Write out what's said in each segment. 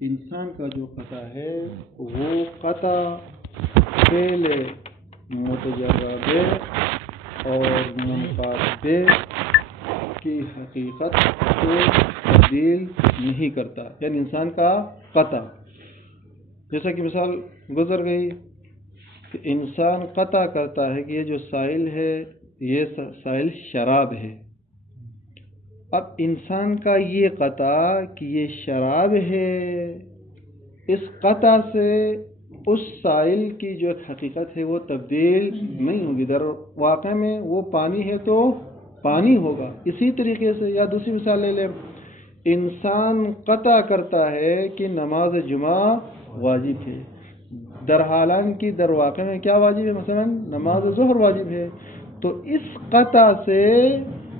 انسان کا جو قطع ہے وہ قطع فعل متجربہ اور منقادبہ کی حقیقت کو تبدیل نہیں کرتا. یعنی انسان کا قطع، جیسا کہ مثال گزر گئی کہ انسان قطع کرتا ہے کہ یہ جو سائل ہے یہ سائل شراب ہے. اب انسان کا یہ قطع کہ یہ شراب ہے، اس قطع سے اس سائل کی جو حقیقت ہے وہ تبدیل نہیں ہوگی. در واقع میں وہ پانی ہے تو پانی ہوگا. اسی طریقے سے یا دوسری مثال لے لیں، انسان قطع کرتا ہے کہ نماز جمعہ واجب ہے، در حالان کی در واقع میں کیا واجب ہے؟ مثلا نماز ظہر واجب ہے. تو اس قطع سے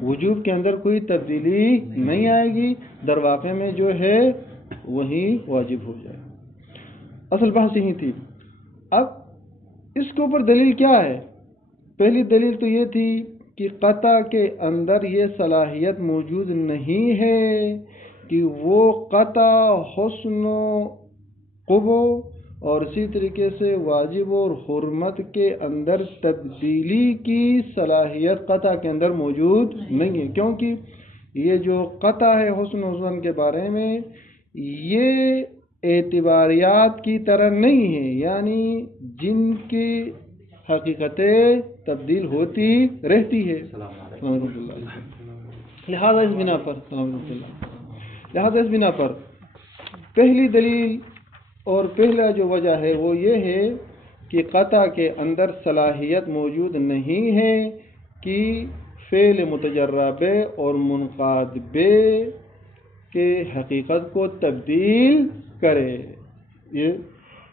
وجوب کے اندر کوئی تبدیلی نہیں آئے گی، در واقع میں جو ہے وہی واجب ہو جائے. اصل بحث یہی تھی. اب اس کے اوپر دلیل کیا ہے؟ پہلی دلیل تو یہ تھی کہ قطع کے اندر یہ صلاحیت موجود نہیں ہے کہ وہ قطع حسن و قبو اور اسی طریقے سے واجب اور حرمت کے اندر تبدیلی کی صلاحیت قطع کے اندر موجود نہیں ہے. کیونکہ یہ جو قطع ہے حسن و حسن کے بارے میں یہ اعتباریات کی طرح نہیں ہے، یعنی جن کی حقیقتیں تبدیل ہوتی رہتی ہے. لہذا اس بنا پر پہلی دلیل اور پہلا جو وجہ ہے وہ یہ ہے کہ قطع کے اندر صلاحیت موجود نہیں ہے کہ فعل متجربہ اور منقادبہ کے حقیقت کو تبدیل کرے. یہ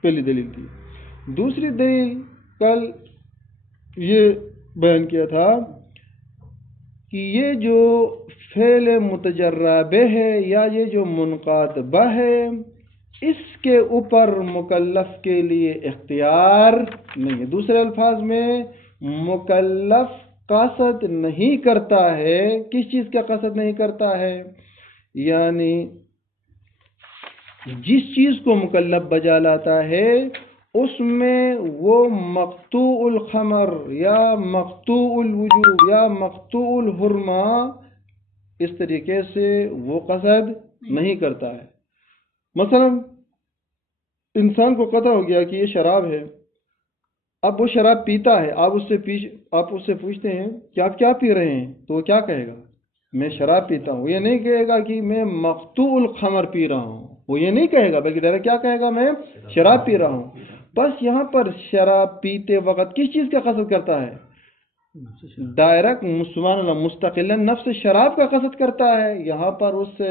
پہلی دلیل تھی. دوسری دلیل کل یہ بیان کیا تھا کہ یہ جو فعل متجربہ ہے یا یہ جو منقادبہ ہے اس کے اوپر مکلف کے لیے اختیار نہیں ہے. دوسرے الفاظ میں مکلف قصد نہیں کرتا ہے. کس چیز کا قصد نہیں کرتا ہے؟ یعنی جس چیز کو مکلف بجا لاتا ہے اس میں وہ مقطوع الخمر یا مقطوع الوجوب یا مقطوع الحرمہ اس طریقے سے وہ قصد نہیں کرتا ہے. مثلا انسان کو قطع ہو گیا کہ یہ شراب ہے، اب وہ شراب پیتا ہے. آپ اس سے پوچھتے ہیں کہ آپ کیا پی رہے ہیں تو وہ کیا کہے گا؟ میں شراب پیتا ہوں. یہ نہیں کہے گا کہ میں مقطوع الخمر پی رہا ہوں، وہ یہ نہیں کہے گا، بلکہ ڈائریکٹ کیا کہے گا؟ میں شراب پی رہا ہوں. بس یہاں پر شراب پیتے وقت کس چیز کا قصد کرتا ہے؟ ڈائریکٹ سبحان اللہ مستقلا نفس شراب کا قصد کرتا ہے. یہاں پر اس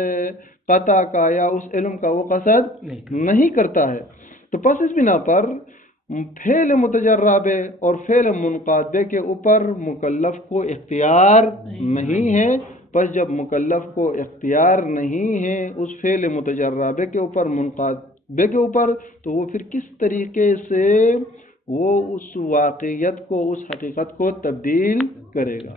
قطع کا یا اس علم کا وہ قصد نہیں کرتا ہے. تو پس اس بنا پر فعل متجربہ اور فعل منقادبہ کے اوپر مکلف کو اختیار نہیں ہے. پس جب مکلف کو اختیار نہیں ہے اس فعل متجربہ کے اوپر منقادبہ کے اوپر، تو وہ پھر کس طریقے سے وہ اس واقعیت کو اس حقیقت کو تبدیل کرے گا؟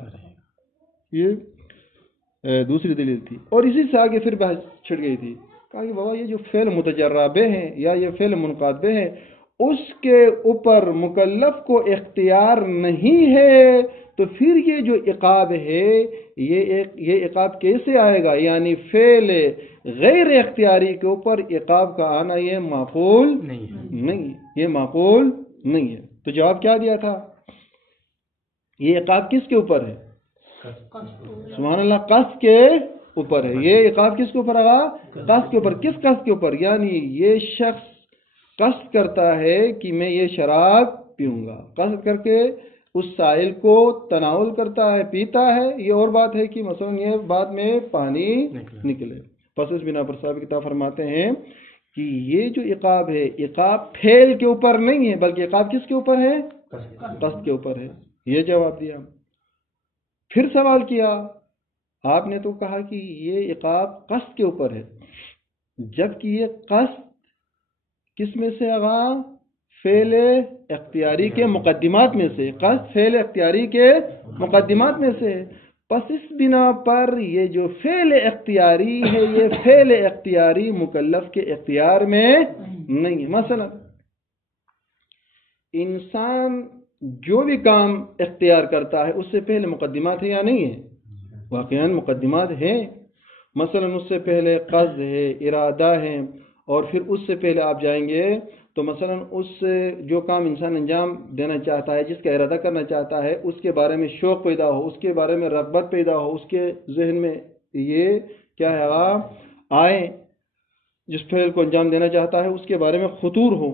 یہ دوسری دلیل تھی. اور اسی سے آگے پھر بحث چھڑ گئی تھی. کہا کہ بابا یہ جو فعل متجربہ ہے یا یہ فعل منقادبہ ہے اس کے اوپر مکلف کو اختیار نہیں ہے، تو پھر یہ جو عقاب ہے یہ عقاب کیسے آئے گا؟ یعنی فعل غیر اختیاری کے اوپر عقاب کا آنا یہ معقول نہیں، یہ معقول نہیں ہے. تو جواب کیا دیا تھا؟ یہ عقاب کس کے اوپر ہے؟ سبحان اللہ قصد کے اوپر ہے. یہ عقاب کس کے اوپر آگا؟ قصد کے اوپر. کس قصد کے اوپر؟ یعنی یہ شخص قصد کرتا ہے کہ میں یہ شراب پیوں گا، قصد کر کے اس سائل کو تناول کرتا ہے، پیتا ہے. یہ اور بات ہے کہ مثلا یہ بعد میں پانی نکلے. پس اس بنا پر صاحب کتاب فرماتے ہیں کہ یہ جو عقاب ہے عقاب فعل کے اوپر نہیں ہے بلکہ عقاب کس کے اوپر ہے؟ قصد کے اوپر ہے. یہ جواب دیا. پھر سوال کیا، آپ نے تو کہا کہ یہ عقاب قصد کے اوپر ہے، جبکہ یہ قصد کس میں سے آگا؟ فعل اختیاری کے مقدمات میں سے. قصد فعل اختیاری کے مقدمات میں سے. پس اس بنا پر یہ جو فعل اختیاری ہے یہ فعل اختیاری مکلف کے اختیار میں نہیں ہے. مثلا انسان جو بھی کام اختیار کرتا ہے اس سے پہلے مقدمات ہیں یا نہیں ہے؟ واقعاً مقدمات ہیں. مثلا اس سے پہلے قصد ہے، ارادہ ہے، اور پھر اس سے پہلے آپ جائیں گے تو مثلا اس جو کام انسان انجام دینا چاہتا ہے، جس کا ارادہ کرنا چاہتا ہے، اس کے بارے میں شوق پیدا ہو، اس کے بارے میں رغبت پیدا ہو، اس کے ذہن میں یہ کیا ہے آئے، جس فعل کو انجام دینا چاہتا ہے اس کے بارے میں خطور ہو.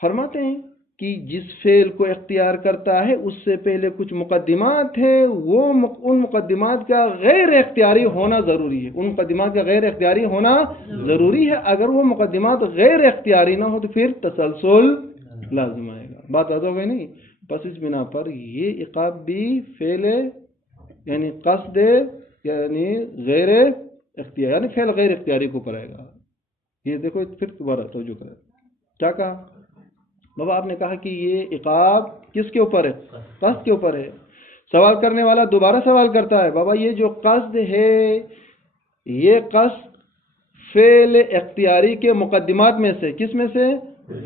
فرماتے ہیں کہ جس فعل کو اختیار کرتا ہے اس سے پہلے کچھ مقدمات ہیں، وہ ان مقدمات کا غیر اختیاری ہونا ضروری ہے. ان مقدمات کا غیر اختیاری ہونا ضروری ہے. اگر وہ مقدمات غیر اختیاری نہ ہو تو پھر تسلسل لازم آئے گا. بات آتا ہوگا نہیں؟ بس اس بنا پر یہ عقاب بھی فعل یعنی قصد یعنی غیر اختیاری یعنی فعل غیر اختیاری کو اوپر آئے گا. یہ دیکھو پھر دوبارہ توجہ کریں کیا کہا بابا. آپ نے کہا کہ یہ عقاب کس کے اوپر ہے؟ قصد کے اوپر ہے. سوال کرنے والا دوبارہ سوال کرتا ہے، بابا یہ جو قصد ہے یہ قصد فعل اختیاری کے مقدمات میں سے کس میں سے؟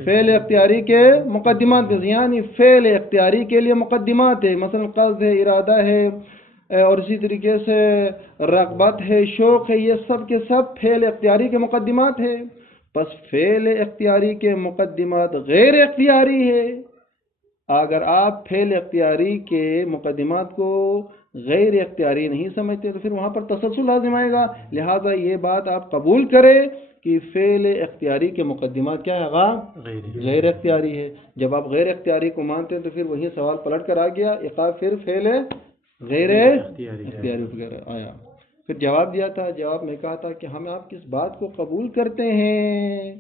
فعل اختیاری کے مقدمات میں سے. یعنی فعل اختیاری کے لیے مقدمات ہے، مثلا قصد ہے، ارادہ ہے، اور اسی طریقے سے رغبت ہے، شوق ہے، یہ سب کے سب فعل اختیاری کے مقدمات ہے. پس فعل اختیاری کے مقدمات غیر اختیاری ہے. اگر آپ فعل اختیاری کے مقدمات کو غیر اختیاری نہیں سمجھتے تو پھر وہاں پر تسلسل لازم آئے گا. لہذا یہ بات آپ قبول کریں کہ فعل اختیاری کے مقدمات کیا ہے؟ غیر اختیاری ہے. جب آپ غیر اختیاری کو مانتے ہیں تو پھر وہی سوال پلٹ کر آ گیا، عقاب پھر فعل غیر اختیاری وغیرہ آیا. پھر جواب دیا تھا، جواب میں کہا تھا کہ ہم آپ کس بات کو قبول کرتے ہیں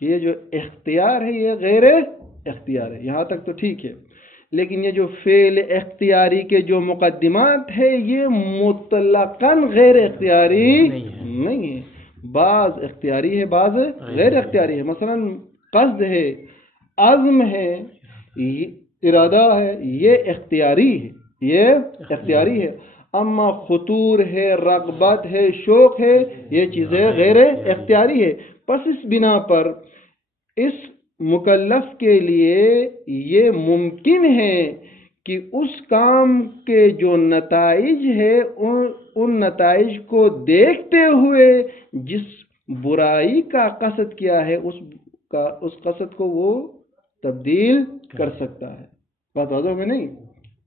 کہ یہ جو اختیار ہے یہ غیر اختیار ہے. یہاں تک تو ٹھیک ہے، لیکن یہ جو فعل اختیاری کے جو مقدمات ہے یہ مطلقاً غیر اختیاری نہیں ہے. بعض اختیاری ہے، بعض غیر اختیاری ہے. مثلا قصد ہے، عزم ہے، ارادہ ہے، یہ اختیاری ہے، یہ اختیاری ہے. اما خطور ہے، رغبت ہے، شوق ہے، یہ چیزیں غیر اختیاری ہے. پس اس بنا پر اس مکلف کے لیے یہ ممکن ہے کہ اس کام کے جو نتائج ہے ان نتائج کو دیکھتے ہوئے جس برائی کا قصد کیا ہے اس قصد کو وہ تبدیل کر سکتا ہے. بات واضح میں نہیں؟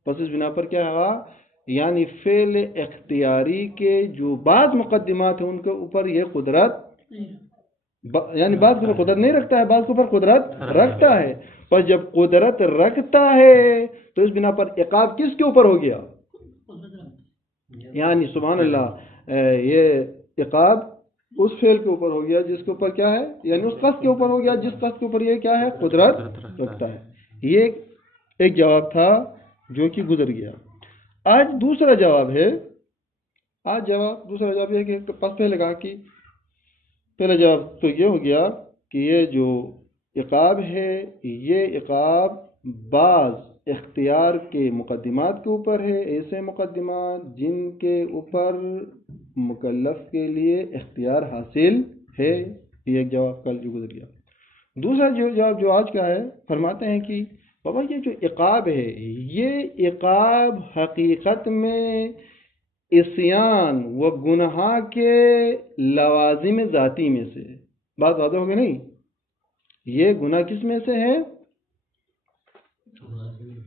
پس اس بنا پر کیا ہوگا، یعنی فعل اختیاری کے جو بعض مقدمات ہیں ان کے اوپر یہ قدرت یعنی بعض کے اوپر قدرت نہیں رکھتا ہے، بعض کے اوپر قدرت رکھتا ہے. پر جب قدرت رکھتا ہے تو اس بنا پر عقاب کس کے اوپر ہو گیا؟ یعنی سبحان اللہ، یہ عقاب اس فعل کے اوپر ہو گیا جس کے اوپر کیا ہے، یعنی اس قصد کے اوپر ہو گیا جس قصد کے اوپر یہ کیا ہے، قدرت رکھتا ہے. یہ ایک جواب تھا جو کہ گزر گیا. آج دوسرا جواب ہے. دوسرا جواب یہ کہ پہلے کہا کہ پہلا جواب تو یہ ہو گیا کہ یہ جو عقاب ہے یہ عقاب بعض اختیار کے مقدمات کے اوپر ہے، ایسے مقدمات جن کے اوپر مکلف کے لیے اختیار حاصل ہے. یہ ایک جواب کل جو گزر گیا. دوسرا جواب جو آج کا ہے، فرماتے ہیں کہ بابا یہ جو عقاب ہے یہ عقاب حقیقت میں عصیان و گناہ کے لوازم ذاتی میں سے. بات واضح ہوگی نہیں؟ یہ گناہ کس میں سے ہے؟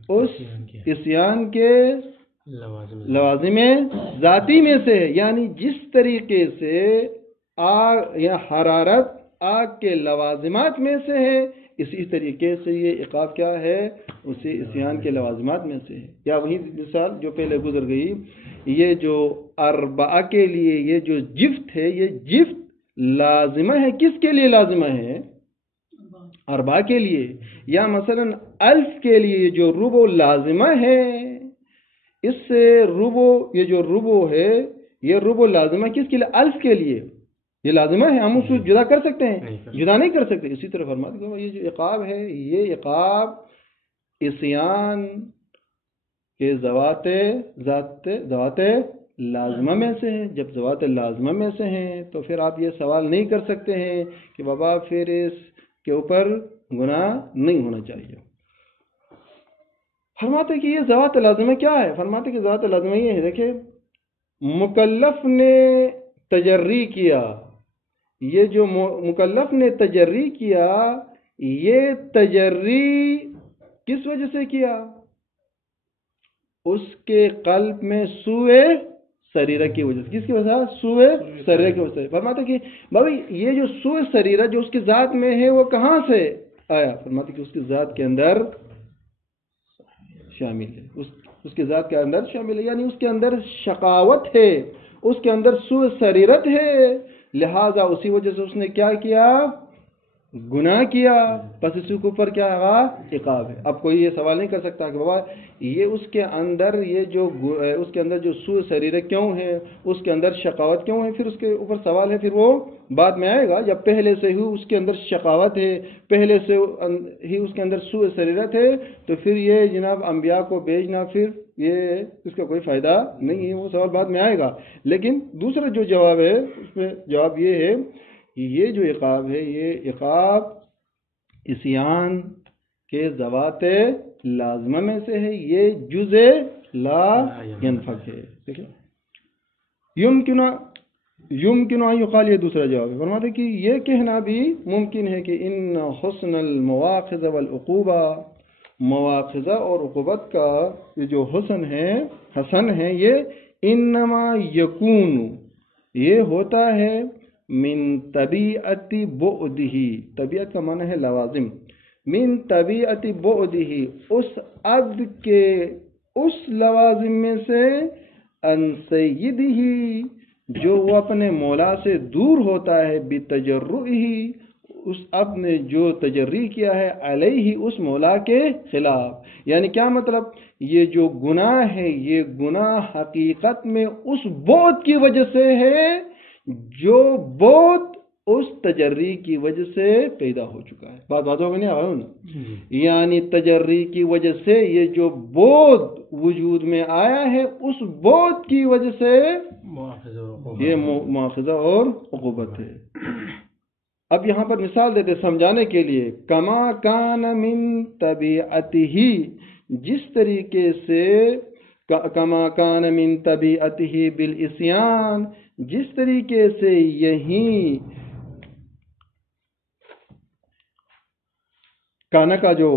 اس عصیان کے لوازم ذاتی میں سے ہے. یعنی جس طریقے سے آگ یا حرارت آگ کے لوازمات میں سے ہے، اسی طریقے سے یہ عقاب کیا ہے، اسی عصیان کے لوازمات میں سے ہے. یا وہی مثال جو پہلے گزر گئی، یہ جو اربعہ کے لیے یہ جو جفت ہے، یہ جفت لازمہ ہے. کس کے لیے لازمہ ہے؟ اربعہ کے لیے. یا مثلا الف کے لیے جو ربع لازمہ ہے، اس سے ربع یہ جو ربع ہے یہ ربع لازمہ کس کے لیے؟ الف کے لیے یہ لازمہ ہے. ہم اس کو جدا کر سکتے ہیں؟ جدا نہیں کر سکتے. اسی طرح فرماتے ہیں یہ جو عقاب ہے یہ عقاب عصیان کے ذوات لازمہ میں سے ہیں. جب ذوات لازمہ میں سے ہیں تو پھر آپ یہ سوال نہیں کر سکتے ہیں کہ بابا پھر اس کے اوپر گناہ نہیں ہونا چاہیے. فرماتے کہ یہ ذوات لازمہ کیا ہے؟ فرماتے کہ ذوات لازمہ یہ ہے، دیکھیں مکلف نے تجری کیا، یہ جو مکلف نے تجری کیا، یہ تجری کس وجہ سے کیا؟ اس کے قلب میں سوء سریرہ کی وجہ سے. کس کی وجہ سے؟ سوء سریرہ کی وجہ سے. فرماتے کہ بھائی یہ جو سوء سریرہ جو اس کی ذات میں ہے وہ کہاں سے آیا؟ فرماتے کہ اس کی ذات کے اندر شامل ہے، اس کے ذات کے اندر شامل ہے، یعنی اس کے اندر شقاوت ہے، اس کے اندر سوء سریرت ہے. لہذا اسی وجہ سے اس نے کیا کیا؟ گناہ کیا. پس اسی کے اوپر کیا ہے؟ عقاب ہے. اب کوئی یہ سوال نہیں کر سکتا کہ بابا یہ اس کے اندر اس کے اندر جو سوء سریرہ کیوں ہے، اس کے اندر شقاوت کیوں ہے. پھر اس کے اوپر سوال ہے، پھر وہ بعد میں آئے گا. جب پہلے سے ہی اس کے اندر شقاوت ہے، پہلے سے ہی اس کے اندر سوء سریرت ہے، تو پھر یہ جناب انبیاء کو بھیجنا پھر یہ اس کا کوئی فائدہ نہیں ہے. وہ سوال بعد میں آئے گا. لیکن دوسرا جو جواب ہے اس میں جواب یہ ہے، یہ جو عقاب ہے یہ عقاب عصیان کے ذوات لازمہ میں سے ہے، یہ جزء لا ينفک ہے. دیکھیں یمکن ان یقال، یہ دوسرا جواب ہے. فرماتے کہ یہ کہنا بھی ممکن ہے کہ ان حسن المواخذ والعقوبہ، مواخذہ اور عقوبت کا یہ جو حسن ہے یہ انما یکون، یہ ہوتا ہے من طبیعت بعدہ، طبیعت کا معنی ہے لوازم، من طبیعت بعدہ، اس عبد کے اس لوازم میں سے، ان سیدہ، جو وہ اپنے مولا سے دور ہوتا ہے، بتجرعہ، اس عبد نے جو تجری کیا ہے، علیہ، اس مولا کے خلاف. یعنی کیا مطلب؟ یہ جو گناہ ہے یہ گناہ حقیقت میں اس بعد کی وجہ سے ہے جو بعد اس تجری کی وجہ سے پیدا ہو چکا ہے. باتوں میں نہیں آ رہا نا؟ یعنی تجری کی وجہ سے یہ جو بعد وجود میں آیا ہے، اس بعد کی وجہ سے یہ مواخذہ اور عقوبت ہے. اب یہاں پر مثال دیتے سمجھانے کے لیے، کما کان من طبیعتہ، جس طریقے سے، کما کان من طبیعتہ بالعصیان، جس طریقے سے یہی کانا کا جو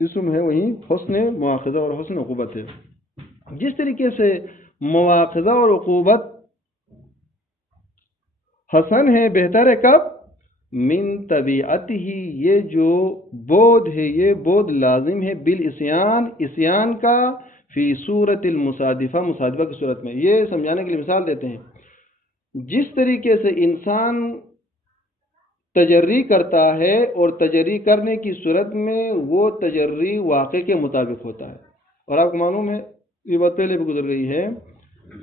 اسم ہے وہی حسن مواخذہ اور حسن عقوبت ہے. جس طریقے سے مواخذہ اور عقوبت حسن ہے، بہتر ہے، کب؟ من طبیعتہ، یہ جو بود ہے یہ بود لازم ہے، بالعصیان، عصیان کا، فی صورت المصادفہ، مصادفہ کی صورت میں. یہ سمجھانے کے لیے مثال دیتے ہیں، جس طریقے سے انسان تجری کرتا ہے اور تجری کرنے کی صورت میں وہ تجری واقع کے مطابق ہوتا ہے. اور آپ کو معلوم ہے، یہ بات پہلے بھی گزر گئی ہے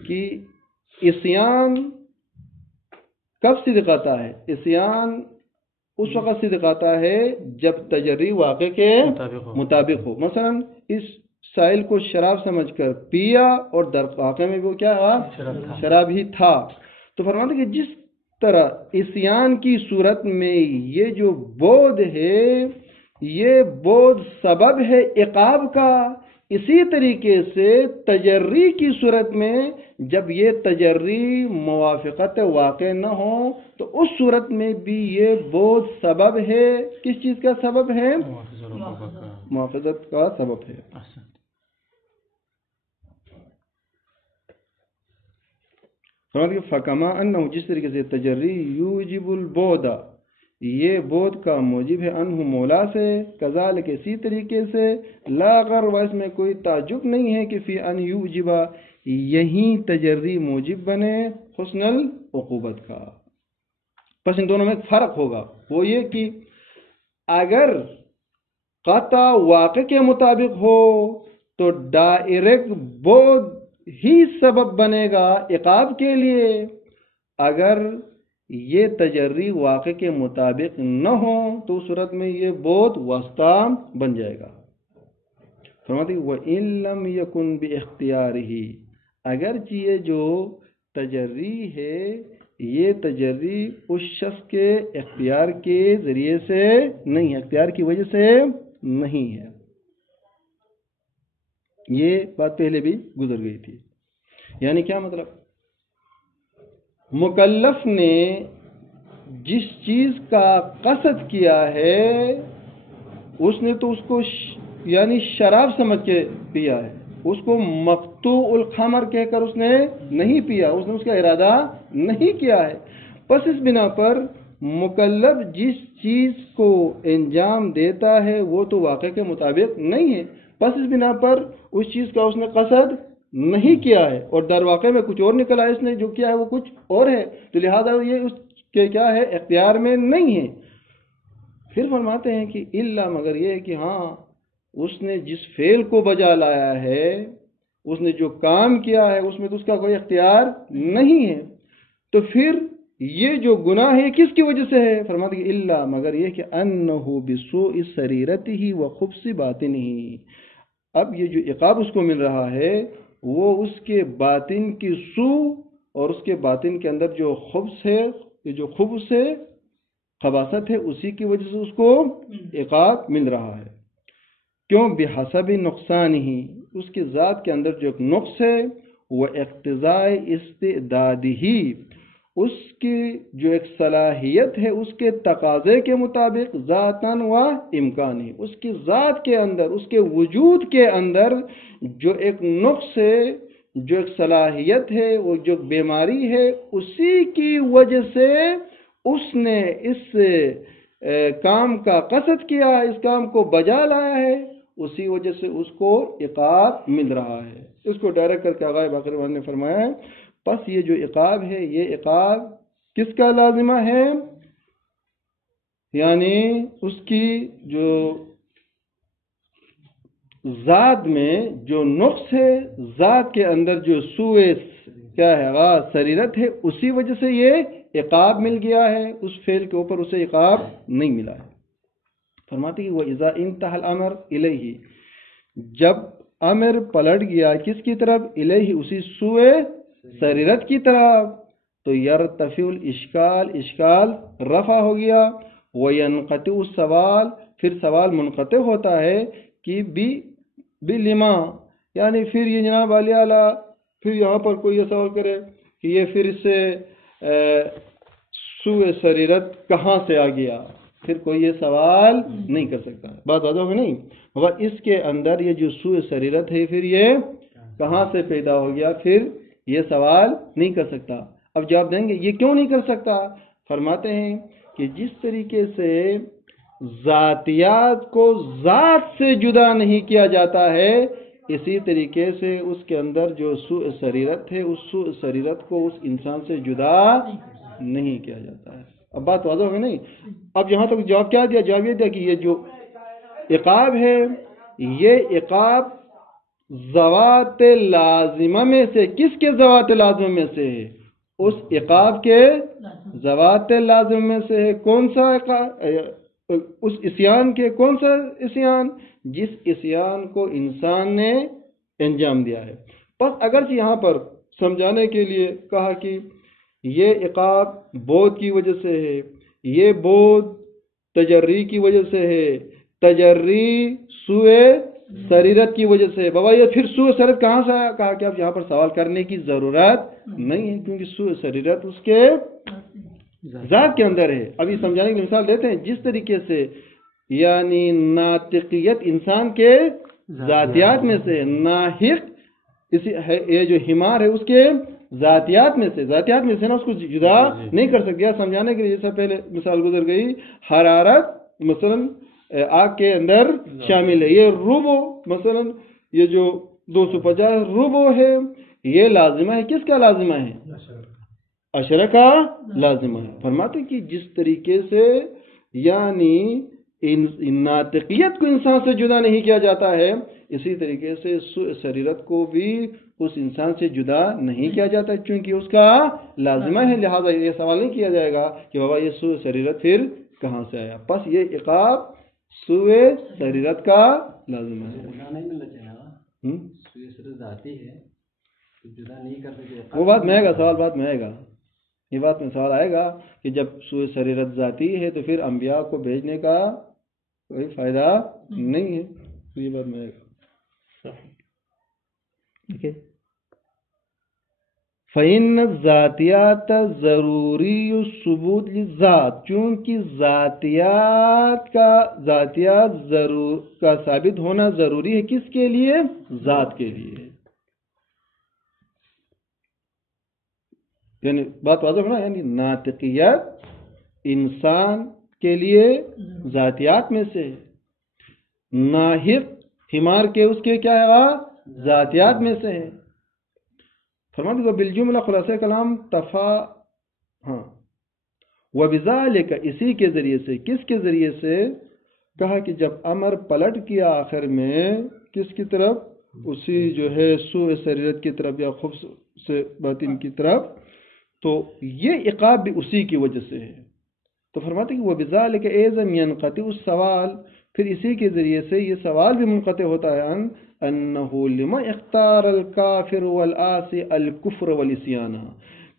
کہ عصیان کب صدق آتا ہے؟ عصیان اس وقت صدق آتا ہے جب تجری واقع کے مطابق ہو. مثلا اس سائل کو شراب سمجھ کر پیا اور در واقع میں وہ کیا رہا؟ شراب ہی تھا. تو فرماتے کہ جس طرح عصیان کی صورت میں یہ جو بود ہے یہ بود سبب ہے عقاب کا، اسی طریقے سے تجری کی صورت میں جب یہ تجری موافقت واقع نہ ہو تو اس صورت میں بھی یہ بود سبب ہے. کس چیز کا سبب ہے؟ موافقت کا سبب ہے. فکما انہ، جس طریقے سے تجری یوجب البعد، یہ بود کا موجب ہے، انہ مولا سے، کذالک اسی طریقے سے، لا غرو، اس میں کوئی تعجب نہیں ہے کہ فی ان یوجبا، یہی تجری موجب بنے حسن العقوبت کا. پس ان دونوں میں ایک فرق ہوگا، وہ یہ کہ اگر قطع واقع کے مطابق ہو تو ڈائریکٹ بود ہی سبب بنے گا عقاب کے لیے، اگر یہ تجری واقع کے مطابق نہ ہو تو اس صورت میں یہ بود واسطہ بن جائے گا. فرماتی وَإِن لَّمْ يَكُنْ بِاخْتِيَارِهِ، اگرچہ یہ جو تجری ہے یہ تجری اس شخص کے اختیار کے ذریعے سے نہیں ہے، اختیار کی وجہ سے نہیں ہے، یہ بات پہلے بھی گزر گئی تھی۔ یعنی کیا مطلب؟ مکلف نے جس چیز کا قصد کیا ہے اس نے تو اس کو یعنی شراب سمجھ کے پیا ہے، اس کو مقطوع الخمر کہہ کر اس نے نہیں پیا، اس نے اس کا ارادہ نہیں کیا ہے۔ پس اس بنا پر مکلف جس چیز کو انجام دیتا ہے وہ تو واقع کے مطابق نہیں ہے، پس اس بنا پر اس چیز کا اس نے قصد نہیں کیا ہے اور در واقع میں کچھ اور نکلا ہے، اس نے جو کیا ہے وہ کچھ اور ہے، تو لہذا یہ اس کے کیا ہے اختیار میں نہیں ہے۔ پھر فرماتے ہیں کہ الا مگر یہ ہے کہ ہاں اس نے جس فعل کو بجا لایا ہے، اس نے جو کام کیا ہے اس میں تو اس کا کوئی اختیار نہیں ہے، تو پھر یہ جو گناہ ہے کس کی وجہ سے ہے؟ فرماتے ہیں الا مگر یہ کہ انہ بسوء سریرتہ وخبث باطنہ، اب یہ جو عقاب اس کو مل رہا ہے وہ اس کے باطن کی سوء اور اس کے باطن کے اندر جو خبث ہے، یہ جو خبث ہے خباثت ہے، اسی کی وجہ سے اس کو عقاب مل رہا ہے۔ کیوں؟ بحسب نقصان ہی، اس کی ذات کے اندر جو ایک نقص ہے وہ اقتضاء استعداد ہی، اس کی جو ایک صلاحیت ہے اس کے تقاضے کے مطابق ذاتاً و امکان ہی، اس کی ذات کے اندر اس کے وجود کے اندر جو ایک نقص ہے، جو ایک صلاحیت ہے، وہ جو بیماری ہے، اسی کی وجہ سے اس نے اس کام کا قصد کیا، اس کام کو بجا لایا ہے، اسی وجہ سے اس کو عقاب مل رہا ہے۔ اس کو ڈائریکٹ کر کے آغا باقر نے فرمایا ہے پس یہ جو عقاب ہے یہ عقاب کس کا لازمہ ہے؟ یعنی اس کی جو ذات میں جو نقص ہے، ذات کے اندر جو سوء کیا ہے سریرت ہے، اسی وجہ سے یہ عقاب مل گیا ہے، اس فعل کے اوپر اسے عقاب نہیں ملا ہے۔ فرماتے کہ وَإِذَا انتهى الْأَمْرُ إِلَيْهِ، جب امر پلٹ گیا کس کی طرف؟ الیہ، اسی سوء سریرت کی طرف، تو یرتفع الاشکال، اشکال رفع ہو گیا، وینقطع السوال، پھر سوال منقطع ہوتا ہے کہ بلما، یعنی پھر یہ جناب علی اعلیٰ پھر یہاں پر کوئی یہ سوال کرے کہ یہ پھر اس سے سوء سریرت کہاں سے آ گیا، پھر کوئی یہ سوال نہیں کر سکتا۔ بات واضح ہوگی نہیں؟ مگر اس کے اندر یہ جو سوء سریرت ہے پھر یہ کہاں سے پیدا ہو گیا، پھر یہ سوال نہیں کر سکتا۔ اب جواب دیں گے یہ کیوں نہیں کر سکتا؟ فرماتے ہیں کہ جس طریقے سے ذاتیات کو ذات سے جدا نہیں کیا جاتا ہے، اسی طریقے سے اس کے اندر جو سوء سریرت ہے اس سوء سریرت کو اس انسان سے جدا نہیں کیا جاتا ہے۔ اب بات واضح ہوگی نہیں؟ اب یہاں تک جواب کیا دیا؟ جواب یہ دیا کہ یہ جو عقاب ہے یہ عقاب ذوات لازمہ میں سے، کس کے ذوات لازمہ میں سے ہے؟ اس عقاب کے ذوات لازمہ میں سے ہے۔ کون سا عقاب؟ اس عصیان کے، کون سا عصیان؟ جس عصیان کو انسان نے انجام دیا ہے۔ بس اگرچہ یہاں پر سمجھانے کے لیے کہا کہ یہ عقاب بود کی وجہ سے ہے، یہ بود تجری کی وجہ سے ہے، تجری سوء سریرت کی وجہ سے۔ بابا یہ پھر سوء سریرت کہاں سے آیا؟ کہا کہ اب یہاں پر سوال کرنے کی ضرورت نہیں ہے، کیونکہ سوء سریرت اس کے ذات کے اندر ہے۔ ابھی سمجھانے کی مثال دیتے ہیں، جس طریقے سے یعنی ناطقیت انسان کے ذاتیات میں سے، ناحق یہ جو حمار ہے اس کے ذاتیات میں سے نا، اس کو جدا نہیں کر سکتے۔ سمجھانے کے لیے جیسا پہلے مثال گزر گئی، حرارت مثلا آگ کے اندر شامل ہے، یہ روبو مثلا یہ جو 250 روبو ہے یہ لازمہ ہے، کس کا لازمہ ہے؟ اشرہ کا لازمہ ہے۔ فرماتے کہ جس طریقے سے یعنی ناطقیت کو انسان سے جدا نہیں کیا جاتا ہے، اسی طریقے سے سوء سریرت کو بھی اس انسان سے جدا نہیں کیا جاتا، چونکہ اس کا لازمہ ہے، لہذا یہ سوال نہیں کیا جائے گا کہ بابا یہ سوء سریرت پھر کہاں سے آیا۔ بس یہ عقاب سوء سریرت کا لازمہ ہے۔ وہ بات میں آئے گا، سوال بعد میں آئے گا، یہ بات میں سوال آئے گا کہ جب سوء سریرت ذاتی ہے تو پھر انبیاء کو بھیجنے کا کوئی فائدہ نہیں ہے، یہ بات میں آئے گا. ٹھیک ہے. فَإِنَّ الذَّاتِيَاتَ ضروری الثبوت للذات، چونکہ ذاتیات کا ثابت ہونا ضروری ہے کس کے لیے؟ ذات کے لیے. یعنی بات واضح ہونا، یعنی ناطقیت انسان کے لیے ذاتیات میں سے، ناحق حمار کے اس کے کیا ہے ذاتیات میں سے ہے. فرماتے ہیں بالجملہ خلاصہ کلام وبذالک، اسی کے ذریعے سے، کس کے ذریعے سے کہا کہ جب امر پلٹ کیا آخر میں کس کی طرف؟ اسی جو ہے سوء سریرت کی طرف یا خبث سے باطن کی طرف، تو یہ عقاب بھی اسی کی وجہ سے ہے. تو فرماتے ہیں کہ وبذالک ایضا ينقطع السوال، پھر اسی کے ذریعے سے یہ سوال بھی منقطع ہوتا ہے انہو لما اختار الکافر والعاصی الکفر والعصیان،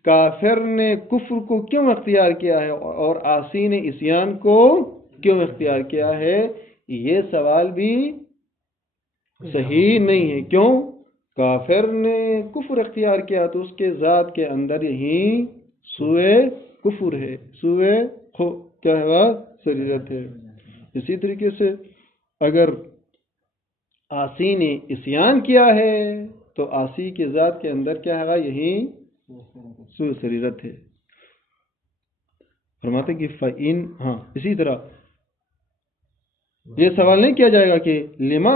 کافر نے کفر کو کیوں اختیار کیا ہے اور عاصی نے عصیان کو کیوں اختیار کیا ہے؟ یہ سوال بھی صحیح نہیں ہے. کیوں؟ کافر نے کفر اختیار کیا تو اس کے ذات کے اندر یہی سوء کفر ہے، سوء کیا ہے سریرت ہے. اسی طریقے سے اگر عاصی نے عصیان کیا ہے تو عاصی کے ذات کے اندر کیا ہے یہی سوء سریرت ہے. فرماتے کہ فَإِن، اسی طرح یہ سوال نہیں کیا جائے گا کہ لما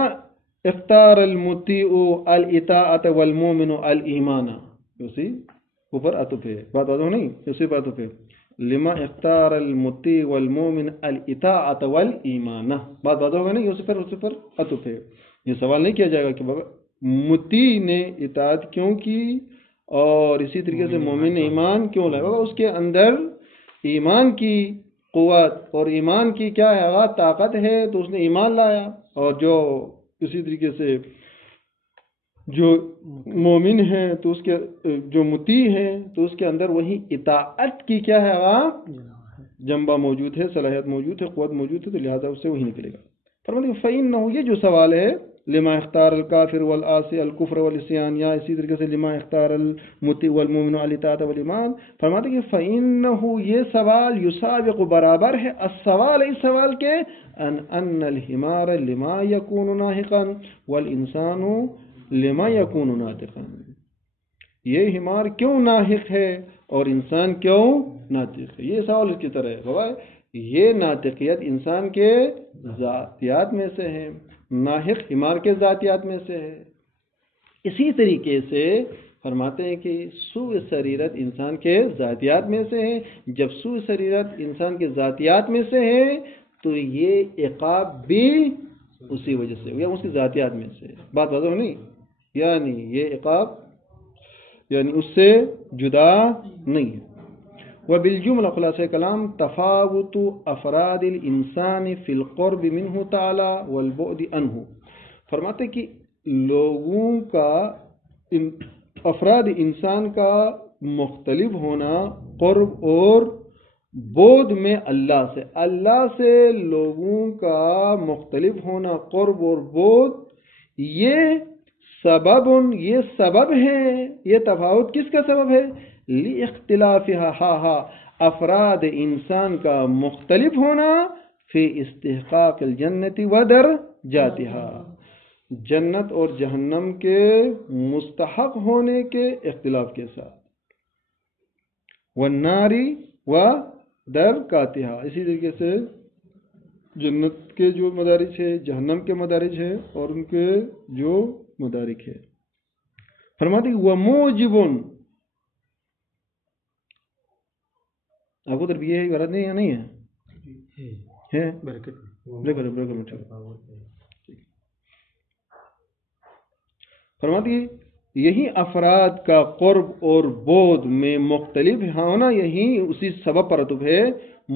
اختار المطیع الاطاعت والمومن الایمان، اسی اوپر عطف ہے، بات واضح نہیں، اسی پر عطف ہے. لما اختار المطیع والمومن الاطاعت والایمان، بات واضح ہوگا نہیں، اسی پر عطف ہے. یہ سوال نہیں کیا جائے گا کہ بابا مطیع نے اطاعت کیوں کی اور اسی طریقے سے مومن نے ایمان کیوں لایا. اس کے اندر ایمان کی قوت اور ایمان کی کیا ہے طاقت ہے تو اس نے ایمان لایا، اور جو اسی طریقے سے جو مومن ہے تو اس کے جو مطیع ہے تو اس کے اندر وہی اطاعت کی کیا ہے جنبہ موجود ہے، صلاحیت موجود ہے، قوت موجود ہے، تو لہذا اس سے وہی نکلے گا. فرماتے ہیں فَإِنَّهُ، یہ جو سوال ہے لما اختار الکافر والعاصی الکفر والعصیان، یا اسی طریقے سے لما اختار المطیع والمؤمن الاطاعت والایمان، فرماتے ہیں کہ فَإِنَّهُ، یہ سوال یسابق برابر ہے السوال، اس سوال کے ان الحمار لما یکون ناحقا والانسان لما یکون ناطقا، یہ حمار کیوں ناحق ہے اور انسان کیوں ناطق ہے. یہ سوال اس کی طرح ہے بابا، یہ ناطقیت انسان کے ذاتیات میں سے ہے، ناحق حمار کے ذاتیات میں سے ہے. اسی طریقے سے فرماتے ہیں کہ سوء سریرت انسان کے ذاتیات میں سے ہے. جب سوء سریرت انسان کے ذاتیات میں سے ہے تو یہ عقاب بھی اسی وجہ سے یا اس کی ذاتیات میں سے. بات واضح نہیں، یعنی یہ عقاب یعنی اس سے جدا نہیں ہے. وبالجملہ خلاصہ کلام تفاوت افراد الانسان فی القرب منہ تعالی والبعد عنہ، فرماتے کہ لوگوں کا افراد انسان کا مختلف ہونا قرب اور بعد میں اللہ سے لوگوں کا مختلف ہونا قرب اور بعد، یہ سبب ہے، یہ تفاوت کس کا سبب ہے؟ لاختلافها، افراد انسان کا مختلف ہونا فی استحقاق الجنت ودرجاتها، جنت اور جہنم کے مستحق ہونے کے اختلاف کے ساتھ، والنار ودرکاتها، اسی طریقے سے جنت کے جو مدارج ہے، جہنم کے مدارج ہے اور ان کے جو مدارک ہے. فرماتے ہیں وموجب، آپ کو طرف یہ غلط نہیں ہے، نہیں ہے فرماتی یہی افراد کا قرب اور بعد میں مختلف ہونا یہی اسی سبب پر رتب ہے.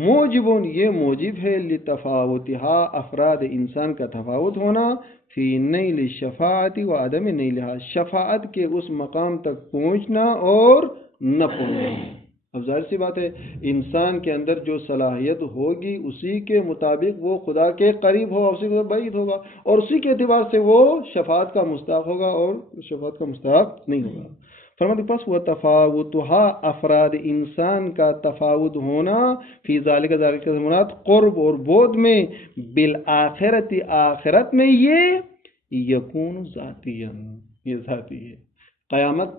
موجبون یہ موجب ہے لتفاوتها افراد انسان کا تفاوت ہونا فی نیل الشفاعت و عدم نیلها شفاعت کے اس مقام تک پہنچنا اور نہ پہنچنا. اب ظاہر سی بات ہے انسان کے اندر جو صلاحیت ہوگی اسی کے مطابق وہ خدا کے قریب ہوگا، اسی کے بعید ہوگا، اور اسی کے اعتبار سے وہ شفاعت کا مستحق ہوگا اور شفاعت کا مستحق نہیں ہوگا. فرماتے پس وہ تفاوتها افراد انسان کا تفاوت ہونا فی ذالک سے مراد قرب اور بعد میں بالآخرت آخرت میں یہ یکون ذاتیا یہ ذاتی ہے. قیامت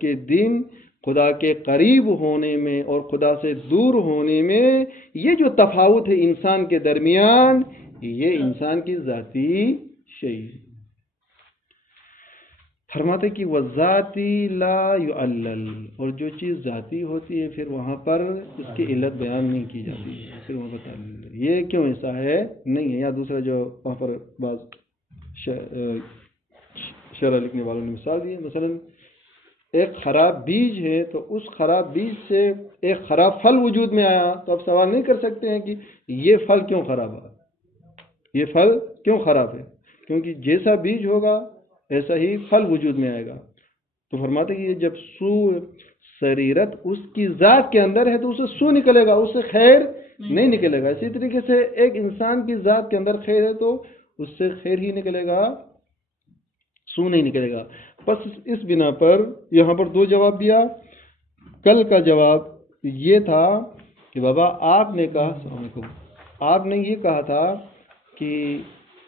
کے دن خدا کے قریب ہونے میں اور خدا سے دور ہونے میں یہ جو تفاوت ہے انسان کے درمیان یہ انسان کی ذاتی شیء. فرماتے کہ وذاتی لا یعلل اور جو چیز ذاتی ہوتی ہے پھر وہاں پر اس کی علت بیان نہیں کی جاتی ہے. پھر وہاں پر یہ کیوں ایسا ہے نہیں ہے. یا دوسرا جو وہاں پر بعض شرح لکھنے والوں نے مثال دی ہے، مثلا ایک خراب بیج ہے تو اس خراب بیج سے ایک خراب پھل وجود میں آیا تو آپ سوال نہیں کر سکتے ہیں کہ یہ پھل کیوں خراب ہے، یہ پھل کیوں خراب ہے، کیونکہ جیسا بیج ہوگا ایسا ہی پھل وجود میں آئے گا. تو فرماتے کہ یہ جب سو سریرت اس کی ذات کے اندر ہے تو اسے سو نکلے گا، اس سے خیر نہیں نکلے گا. اسی طریقے سے ایک انسان کی ذات کے اندر خیر ہے تو اس سے خیر ہی نکلے گا، سو نہیں نکلے گا. بس اس بنا پر یہاں پر دو جواب دیا. کل کا جواب یہ تھا کہ بابا آپ نے کہا السلام علیکم، آپ نے یہ کہا تھا کہ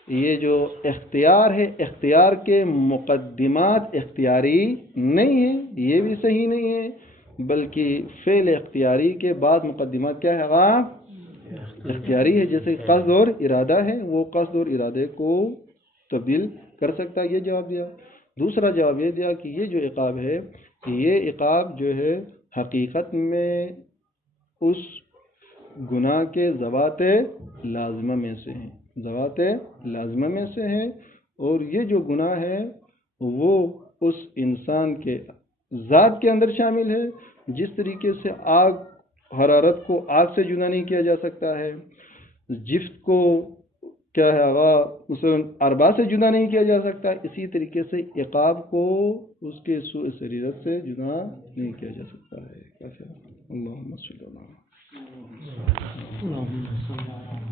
یہ جو اختیار ہے اختیار کے مقدمات اختیاری نہیں ہیں، یہ بھی صحیح نہیں ہے، بلکہ فعل اختیاری کے بعد مقدمات کیا ہے اختیاری ہے. جیسے قصد اور ارادہ ہے، وہ قصد اور ارادے کو تبدیل کر سکتا ہے. یہ جواب دیا. دوسرا جواب یہ دیا کہ یہ جو عقاب ہے یہ عقاب جو ہے حقیقت میں اس گناہ کے ذوات لازمہ میں سے ہیں، ذوات لازمہ میں سے ہیں، اور یہ جو گناہ ہے وہ اس انسان کے ذات کے اندر شامل ہے. جس طریقے سے آگ حرارت کو آگ سے جدا نہیں کیا جا سکتا ہے، جفت کو کیا ہے مثلا اربا سے جدا نہیں کیا جا سکتا، اسی طریقے سے عقاب کو اس کے سوء سریرت سے جدا نہیں کیا جا سکتا ہے. اللہم صلی اللہ علیہ وسلم.